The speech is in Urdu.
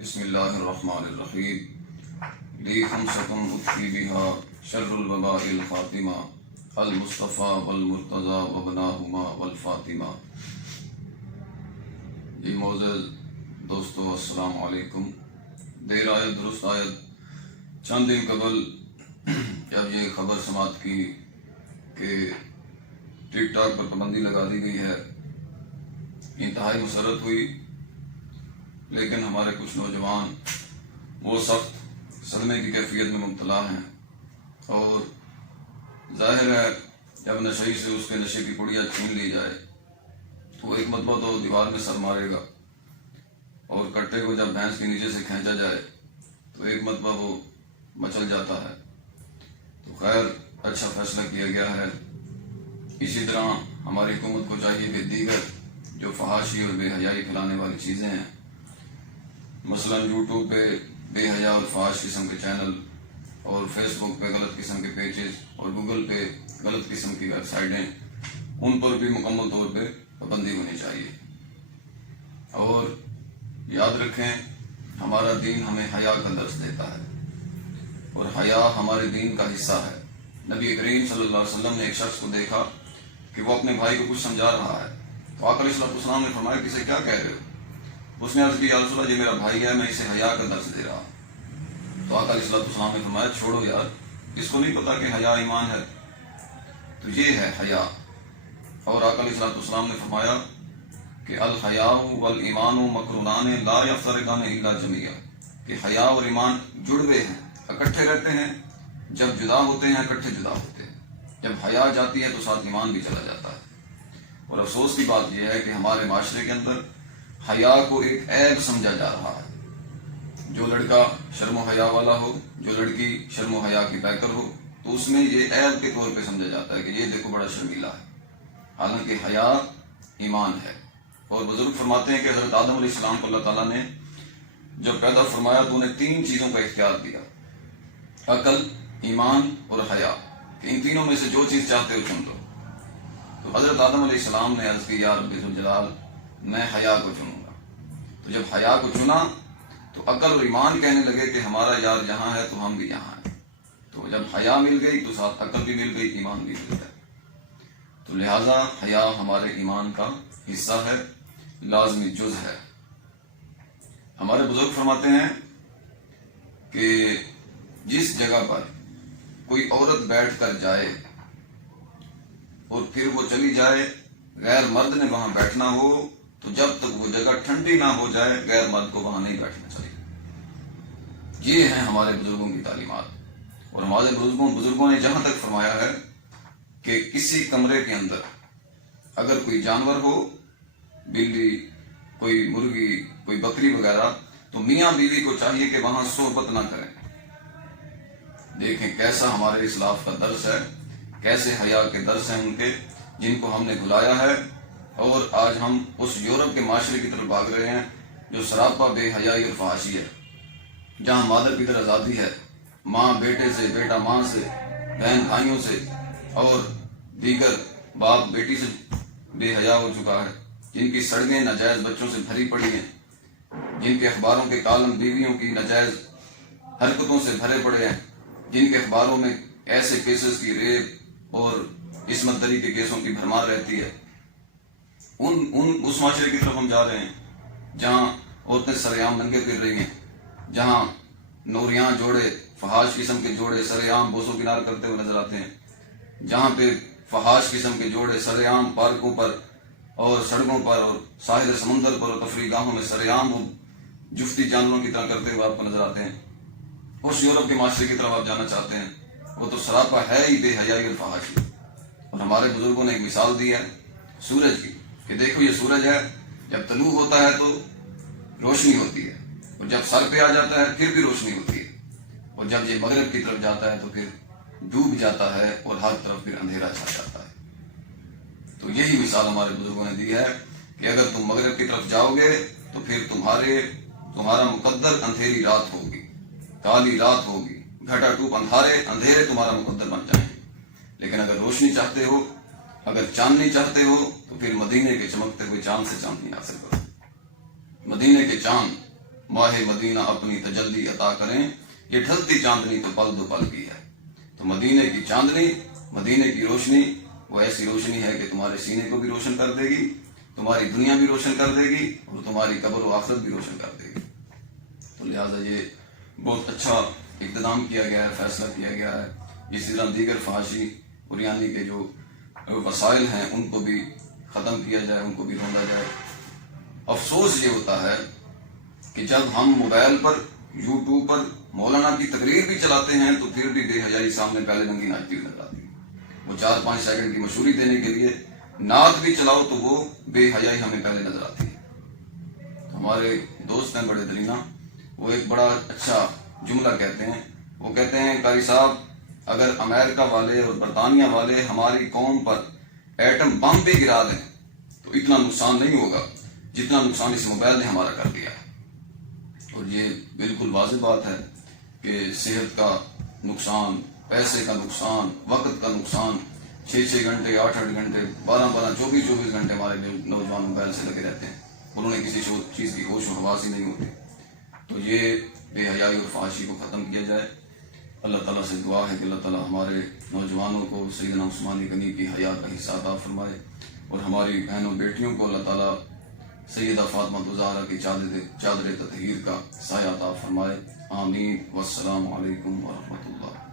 بسم اللہ الرحمن الرحیم لی خمسکم اکفی بہا شر الوباء الخاتمہ المصطفیٰ والمرتضیٰ وابناہما والفاطمہ۔ جی معزز دوستو السلام علیکم۔ دیر آیت درست آیت چند دن قبل جب یہ خبر سماعت کی کہ ٹک ٹاک پر پابندی لگا دی گئی ہے، انتہائی مسرت ہوئی، لیکن ہمارے کچھ نوجوان وہ سخت صدمے کی کیفیت میں مبتلا ہیں، اور ظاہر ہے جب نشئی سے اس کے نشے کی پڑیا چھین لی جائے تو ایک مرتبہ تو دیوار میں سر مارے گا، اور کٹے کو جب بھینس کے نیچے سے کھینچا جائے تو ایک مرتبہ وہ مچل جاتا ہے۔ تو خیر اچھا فیصلہ کیا گیا ہے۔ اسی طرح ہماری حکومت کو چاہیے کہ دیگر جو فحاشی اور بے حیائی پھیلانے والی چیزیں ہیں، مثلا یوٹیوب پہ بے حیا اور فحش قسم کے چینل، اور فیس بک پہ غلط قسم کے پیجز، اور گوگل پہ غلط قسم کی ویب سائٹیں، ان پر بھی مکمل طور پہ پابندی ہونی چاہیے۔ اور یاد رکھیں ہمارا دین ہمیں حیا کا درس دیتا ہے، اور حیا ہمارے دین کا حصہ ہے۔ نبی کریم صلی اللہ علیہ وسلم نے ایک شخص کو دیکھا کہ وہ اپنے بھائی کو کچھ سمجھا رہا ہے، تو آقا علیہ السلام نے فرمایا کہ اسے کیا کہہ رہے ہو؟ اس نے عرض کی یا رسول اللہ یہ میرا بھائی ہے، میں اسے حیا کا درس دے رہا ہوں۔ تو آقا علیہ السلام نے فرمایا چھوڑو یار، اس کو نہیں پتا کہ حیا ایمان ہے، تو یہ ہے حیا۔ اور آقا علیہ السلام نے فرمایا کہ الحیاء والایمان مقرونان لا یفترقان الا جمیعا، کہ حیا اور ایمان جڑوے ہیں، اکٹھے رہتے ہیں، جب جدا ہوتے ہیں اکٹھے جدا ہوتے ہیں، جب حیا جاتی ہے تو ساتھ ایمان بھی چلا جاتا ہے۔ اور افسوس کی بات یہ ہے کہ ہمارے معاشرے کے اندر حیا کو ایک عیب سمجھا جا رہا ہے۔ جو لڑکا شرم و حیا والا ہو، جو لڑکی شرم و حیا کی پیکر ہو، تو اس میں یہ عیب کے طور پہ سمجھا جاتا ہے کہ یہ دیکھو بڑا شرمیلا ہے، حالانکہ حیا ایمان ہے۔ اور بزرگ فرماتے ہیں کہ حضرت آدم علیہ السلام کو اللہ تعالیٰ نے جب پیدا فرمایا تو انہیں 3 چیزوں کا اختیار دیا، عقل، ایمان اور حیا، کہ ان تینوں میں سے جو چیز چاہتے ہو چن لو۔ تو حضرت آدم علیہ السلام نے عرض کی یا رب ذوالجلال میں حیا کو چنوں گا۔ تو جب حیا کو چنا تو عقل اور ایمان کہنے لگے کہ ہمارا یار جہاں ہے تو ہم بھی یہاں ہیں۔ تو جب حیا مل گئی تو ساتھ عقل بھی مل گئی، ایمان بھی مل گیا۔ تو لہٰذا حیا ہمارے ایمان کا حصہ ہے، لازمی جز ہے۔ ہمارے بزرگ فرماتے ہیں کہ جس جگہ پر کوئی عورت بیٹھ کر جائے اور پھر وہ چلی جائے، غیر مرد نے وہاں بیٹھنا ہو، تو جب تک وہ جگہ ٹھنڈی نہ ہو جائے غیر مرد کو وہاں نہیں بیٹھنا چاہیے۔ یہ ہیں ہمارے بزرگوں کی تعلیمات۔ اور ہمارے بزرگوں نے جہاں تک فرمایا ہے کہ کسی کمرے کے اندر اگر کوئی جانور ہو، بلی، کوئی مرغی، کوئی بکری وغیرہ، تو میاں بیوی کو چاہیے کہ وہاں صحبت نہ کریں۔ دیکھیں کیسا ہمارے اسلاف کا درس ہے، کیسے حیا کے درس ہیں ان کے، جن کو ہم نے بلایا ہے۔ اور آج ہم اس یورپ کے معاشرے کی طرف بھاگ رہے ہیں جو سراپا بے حیائی اور فحاشی ہے، جہاں مادر پدر آزادی ہے، ماں بیٹے سے، بیٹا ماں سے، بہن بھائیوں سے، اور دیگر باپ بیٹی سے بے حیا ہو چکا ہے، جن کی سڑکیں ناجائز بچوں سے بھری پڑی ہیں، جن کے اخباروں کے کالم بیویوں کی ناجائز حرکتوں سے بھرے پڑے ہیں، جن کے اخباروں میں ایسے کیسز کی ریپ اور عصمت دری کے کیسوں کی بھرمار رہتی ہے۔ اس معاشرے کی طرف ہم جا رہے ہیں جہاں عورتیں سر عام ننگے پھر رہی ہیں، جہاں نوریاں جوڑے، فحاش قسم کے جوڑے سر عام بوسو کنار کرتے ہوئے نظر آتے ہیں، جہاں پہ فحاش قسم کے جوڑے سر عام پارکوں پر اور سڑکوں پر اور ساحل سمندر پر اور تفریح گاہوں میں سر عام جفتی جانوروں کی طرح کرتے ہوئے آپ کو نظر آتے ہیں۔ اس یورپ کے معاشرے کی طرف آپ جانا چاہتے ہیں، وہ تو سراپا ہے ہی بے حیائی اور فحاشی۔ اور ہمارے بزرگوں نے ایک مثال دی ہے سورج کی، کہ دیکھو یہ سورج ہے، جب طلوع ہوتا ہے تو روشنی ہوتی ہے، اور جب سر پہ آ جاتا ہے پھر بھی روشنی ہوتی ہے، اور جب یہ مغرب کی طرف جاتا ہے تو پھر ڈوب جاتا ہے اور ہر طرف پھر اندھیرا چھا جاتا ہے۔ تو یہی مثال ہمارے بزرگوں نے دی ہے کہ اگر تم مغرب کی طرف جاؤ گے تو پھر تمہارا مقدر اندھیری رات ہوگی، کالی رات ہوگی، گھٹا ٹوپ اندھیرے تمہارا مقدر بن جائیں گے۔ لیکن اگر روشنی چاہتے ہو، اگر چاندنی چاہتے ہو، تو پھر مدینے کے چمکتے ہوئے چاند سے چاندنی حاصل کرو۔ مدینے کے چاند ماہ مدینہ اپنی تجلی عطا کریں، یہ ڈھلتی چاندنی تو پل دو پل کی ہے۔ تو مدینے کی چاندنی، مدینے کی روشنی وہ ایسی روشنی ہے کہ تمہارے سینے کو بھی روشن کر دے گی، تمہاری دنیا بھی روشن کر دے گی، اور تمہاری قبر و آخرت بھی روشن کر دے گی۔ تو لہٰذا یہ بہت اچھا اقتدام کیا گیا ہے، فیصلہ کیا گیا ہے۔ اسی طرح دیگر فحاشی عریانی کے جو وسائل ہیں ان کو بھی ختم کیا جائے، ان کو بھی ڈھونڈا جائے۔ افسوس یہ ہوتا ہے کہ جب ہم موبائل پر، یوٹیوب پر مولانا کی تقریر بھی چلاتے ہیں تو پھر بھی بے حیائی سامنے پہلے رنگی ناچتی ہوئی نظر آتی ہے۔ وہ 4-5 سیکنڈ کی مشہوری دینے کے لیے نعت بھی چلاؤ تو وہ بے حیائی ہمیں پہلے نظر آتی ہے۔ ہمارے دوست ہیں بڑے درینا، وہ ایک بڑا اچھا جملہ کہتے ہیں، وہ کہتے ہیں قاری صاحب اگر امریکہ والے اور برطانیہ والے ہماری قوم پر ایٹم بم بھی گرا دیں تو اتنا نقصان نہیں ہوگا جتنا نقصان اس موبائل نے ہمارا کر دیا ہے۔ اور یہ بالکل واضح بات ہے کہ صحت کا نقصان، پیسے کا نقصان، وقت کا نقصان، 6 گھنٹے، 8 گھنٹے، 12 24 گھنٹے ہمارے نوجوان موبائل سے لگے رہتے ہیں، انہوں نے کسی چیز کی ہوش و حواس ہی نہیں ہوتی۔ تو یہ بے حیائی اور فحاشی کو ختم کیا جائے۔ اللہ تعالیٰ سے دعا ہے کہ اللہ تعالیٰ ہمارے نوجوانوں کو سیدنا عثمان غنی کی حیا کا حصہ عطا فرمائے، اور ہماری بہنوں بیٹیوں کو اللہ تعالیٰ سیدہ فاطمہ زہرا کی چادر تطہیر کا سایہ عطا فرمائے۔ آمین۔ والسلام علیکم ورحمۃ اللہ۔